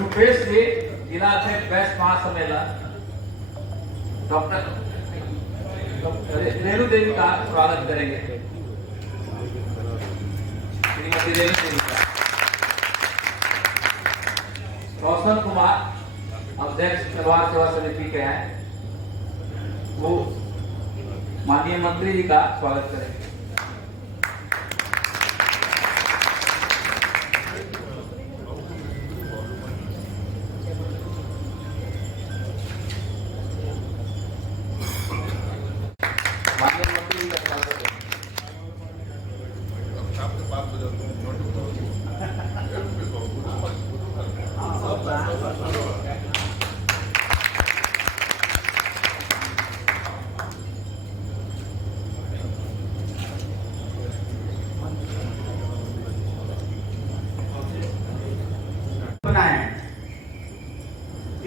रुपेश जी जिला अध्यक्ष बैस महासम्मेलन डॉक्टर रेणु देवी का स्वागत करेंगे। श्रीमती रेणु देवी का। रोशन कुमार अध्यक्ष परिवार सेवा समिति के हैं, वो माननीय मंत्री जी का स्वागत करेंगे।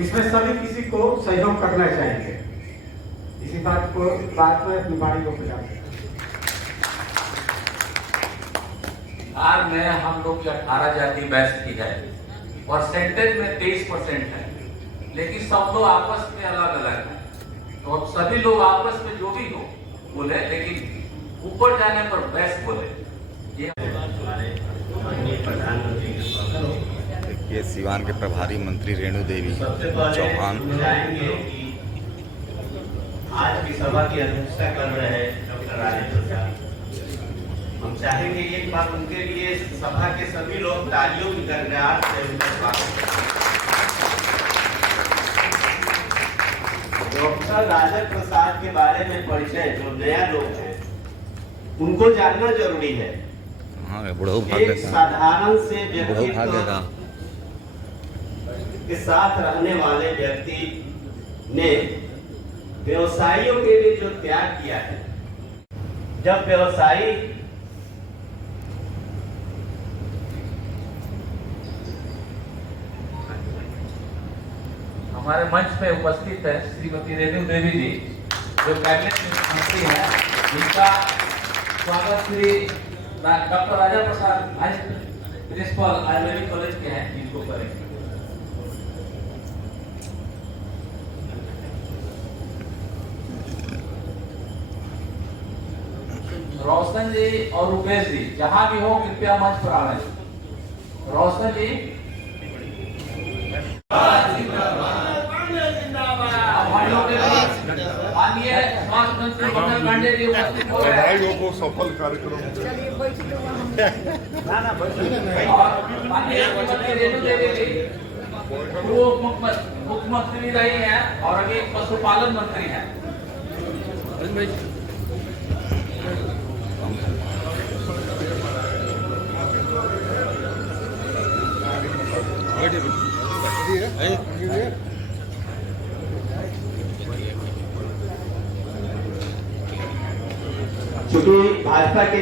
इसमें सभी किसी को सहयोग करना चाहिए। इसी बात में अपनी वाणी को पहुंचाते हैं। बिहार में हम लोग की 18 जाति बैस की है, परसेंटेज में 23% है, लेकिन सब लोग आपस में अलग अलग है। तो अब सभी लोग आपस में जो भी हो बोले, लेकिन ऊपर जाने पर बैस बोले। ये ये सिवान के प्रभारी मंत्री रेणु देवी चौहान आज की सभा की अध्यक्षता कर रहे हैं डॉक्टर राजेंद्र प्रसाद। हम चाहेंगे एक बार उनके लिए सभा के सभी लोग तालियों की गड़गड़ाहट से उनका स्वागत करें। डॉक्टर राजेंद्र प्रसाद के बारे में परिचय जो नया लोग हैं उनको जानना जरूरी है। एक साधारण से व्यक्तित्व के साथ रहने वाले व्यक्ति ने व्यवसायियों के लिए जो त्याग किया है, जब व्यवसायी हमारे मंच पे उपस्थित है श्रीमती रेणु देवी जी, जो कैबिनेट मंत्री है, जिनका स्वागत श्री डॉक्टर राजा प्रसाद वाइस प्रिंसिपल आयुर्वेदिक कॉलेज के हैं, इनको करेंगे। रोशन जी और रुपेश जी जहां भी हो कृपया मंच पर आ रहे हैं। रोशन जी माननीय स्वास्थ्य मंत्री मंगल पांडे जी उपस्थित हो रहे हैं को सफल कार्यक्रम और माननीय मुख्यमंत्री रेणु देवी जी पूर्व मुख्यमंत्री रही हैं और अभी पशुपालन मंत्री हैं। चूंकि भाजपा के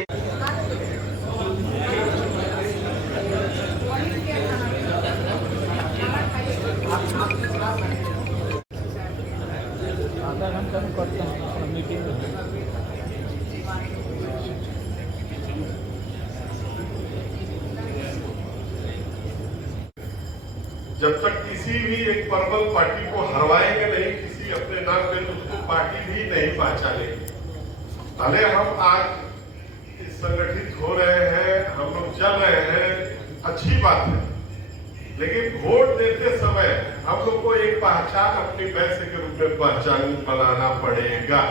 जब तक किसी भी एक प्रबल पार्टी को हरवाएंगे नहीं किसी अपने नाम पे, तो उसको पार्टी भी नहीं पहचानेगी। भले हम आज संगठित हो रहे हैं, हम लोग चल रहे हैं, अच्छी बात है, लेकिन वोट देते समय हम लोग को एक पहचान अपनी वैसे के रूप में पहचान बनाना पड़ेगा।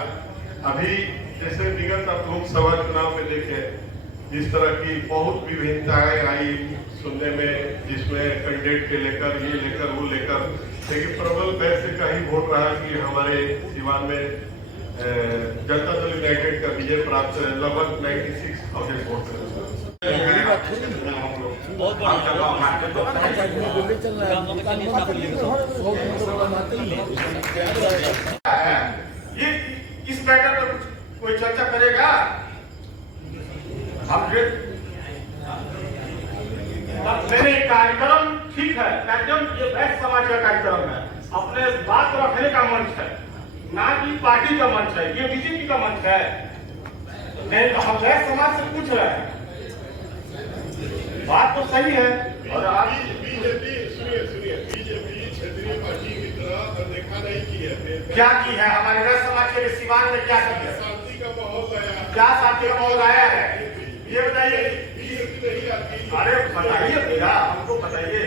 अभी जैसे विगत आप लोकसभा चुनाव में देखे, इस तरह की बहुत विभिन्नताएं आई सुनने में, जिसमें कैंडिडेट के लेकर ये लेकर वो लेकर, लेकिन प्रबल वैसे का ही वोट रहा कि हमारे सिवान में जनता दल यूनाइटेड का विजय प्राप्त है। लगभग 96,000 वोट ये इस मैटर पर कोई चर्चा करेगा? मेरे कार्यक्रम ठीक है, कार्यक्रम ये वैश्य समाज का कार्यक्रम है, अपने बात रखने का मंच है, ना कि पार्टी का मंच है, ये बीजेपी का मंच है। हम वैश्य समाज से पूछ रहे हैं, बात तो सही है। और आप बीजेपी सुनिए नहीं की है। क्या की है? हमारे रस समाज के सिवान ने क्या की है? शांति का माहौल लाया। क्या शांति का माहौल आया है ये बताइए। नहीं आती। अरे बताइए भैया, हमको बताइए।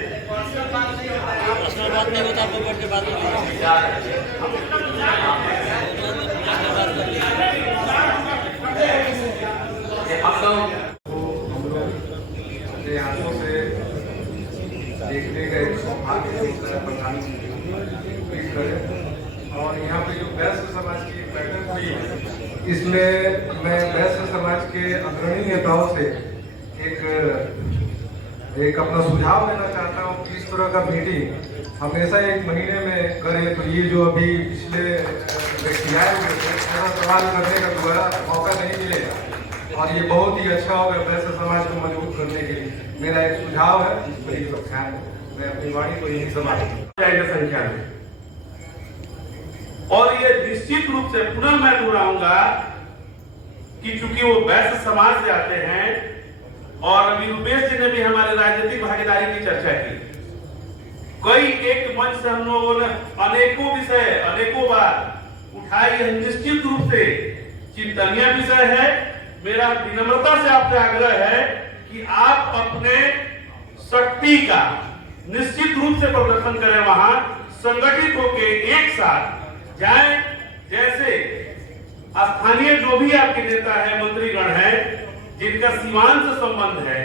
हम लोग अपने आंखों से देखने गए सौभाग्य होता है प्रधानमंत्री करें। और यहाँ पे जो वैश्य समाज की बैठक हुई, इसमें मैं वैश्य समाज के अग्रणी नेताओं से एक अपना सुझाव देना चाहता हूँ कि इस तरह का मीटिंग हमेशा एक महीने में करें। तो ये जो अभी पिछले व्यक्ति आए हुए थे, थोड़ा सवाल करने का दोबारा मौका नहीं मिलेगा और ये बहुत ही अच्छा होगा वैश्य समाज को मजबूत करने के लिए। मेरा एक सुझाव है, इस पर ये सब ध्यान दें। मैं अपनी वाणी को यही समाप्त संख्या में। और ये निश्चित रूप से पुनः मैं दोहराऊंगा कि चूंकि वो वैश्य समाज से आते हैं और अभी रुपेश जी ने भी हमारे राजनीतिक भागीदारी की चर्चा की, कई एक मंच से हम लोगों ने अनेकों विषय अनेकों बार उठाए हैं। निश्चित रूप से चिंतनीय विषय है। मेरा विनम्रता से आपसे आग्रह है कि आप अपने शक्ति का निश्चित रूप से प्रदर्शन करें, वहां संगठित होकर एक साथ जाएं। जैसे स्थानीय जो भी आपके नेता है, मंत्रीगण है, जिनका सीमांत से संबंध है,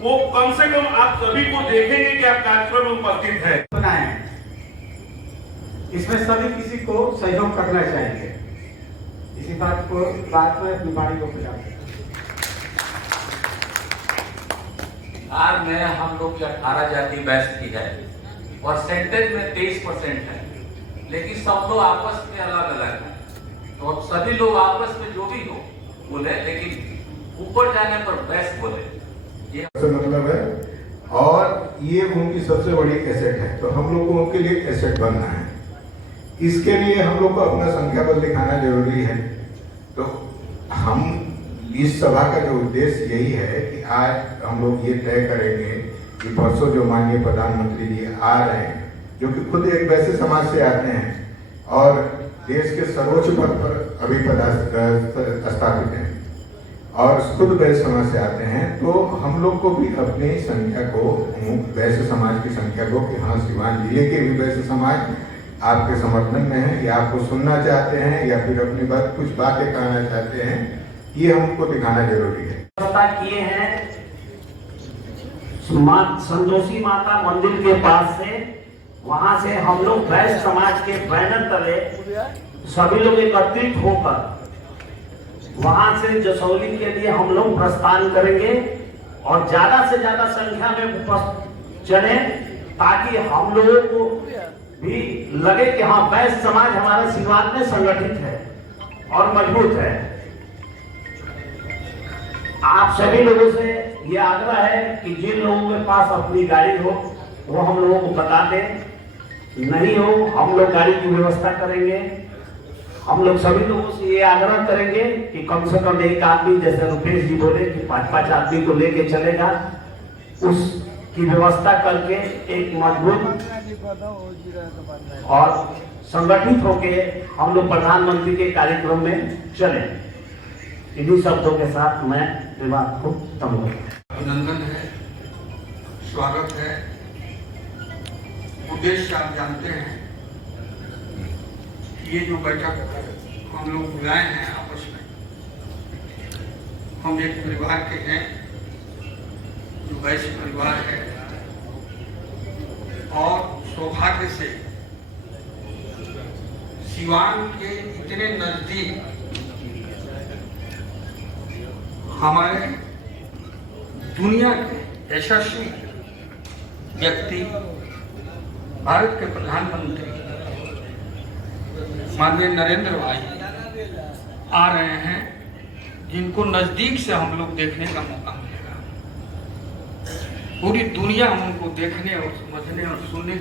वो कम से कम आप सभी को देखेंगे कि आप कार्यक्रम में उपस्थित है। बनाए, इसमें सभी किसी को सहयोग करना चाहिए। इसी बात में अपनी वाणी को प्रचार। बिहार में हम लोग की 18 जाति वैश्य की है, परसेंटेज में 23% है, लेकिन सब लोग आपस में अलग अलग है। तो अब सभी लोग आपस में जो भी हो बोले, लेकिन ऊपर जाने पर वैश्य बोले, ये मतलब है। और ये उनकी सबसे बड़ी एसेट है, तो हम लोग को उनके लिए एसेट बनना है। इसके लिए हम लोग को अपना संख्या बल दिखाना जरूरी है। तो हम इस सभा का जो उद्देश्य यही है कि आज हम लोग ये तय करेंगे कि परसों जो माननीय प्रधानमंत्री जी आ रहे हैं, जो कि खुद एक वैश्य समाज से आते हैं और देश के सर्वोच्च पद पर अभी स्थापित हैं और खुद वैश्य समाज से आते हैं, तो हम लोग को भी अपनी संख्या को, वैश्य समाज की संख्या को, कि हाँ सिवान जिले के भी वैश्य समाज आपके समर्थन में है, या आपको सुनना चाहते हैं या फिर अपनी बात कुछ बातें कहना चाहते हैं, ये हमको दिखाना जरूरी है। व्यवस्था किए हैं संतोषी माता मंदिर के पास से, वहां से हम लोग वैश्य समाज के बैनर तले सभी लोग एकत्रित होकर वहां से जसौली के लिए हम लोग प्रस्थान करेंगे और ज्यादा से ज्यादा संख्या में चले, ताकि हम लोगों को भी लगे कि हाँ वैश्य समाज हमारे सीवान में संगठित है और मजबूत है। आप सभी लोगों से ये आग्रह है कि जिन लोगों के पास अपनी गाड़ी हो वो हम लोगों को बता दें, नहीं हो हम लोग गाड़ी की व्यवस्था करेंगे। हम लोग सभी लोगों से ये आग्रह करेंगे कि कम से कम एक आदमी, जैसे रुपेश जी बोले कि 5-5 आदमी को लेके चलेगा, उसकी व्यवस्था करके एक मजबूत और संगठित होके हम लोग प्रधानमंत्री के कार्यक्रम में चले। इन्हीं शब्दों के साथ मैं विवाद को अभिनंदन है, स्वागत है। उद्देश्य आप जानते हैं, ये जो बैठक हम लोग बुलाए हैं आपस में, हम एक परिवार के हैं जो वैश्य परिवार है, और सौभाग्य से सिवान के इतने नजदीक हमारे दुनिया के यशस्वी व्यक्ति, भारत के प्रधानमंत्री माननीय नरेंद्र भाई आ रहे हैं, जिनको नजदीक से हम लोग देखने का मौका मिलेगा। पूरी दुनिया उनको देखने और समझने और सुनने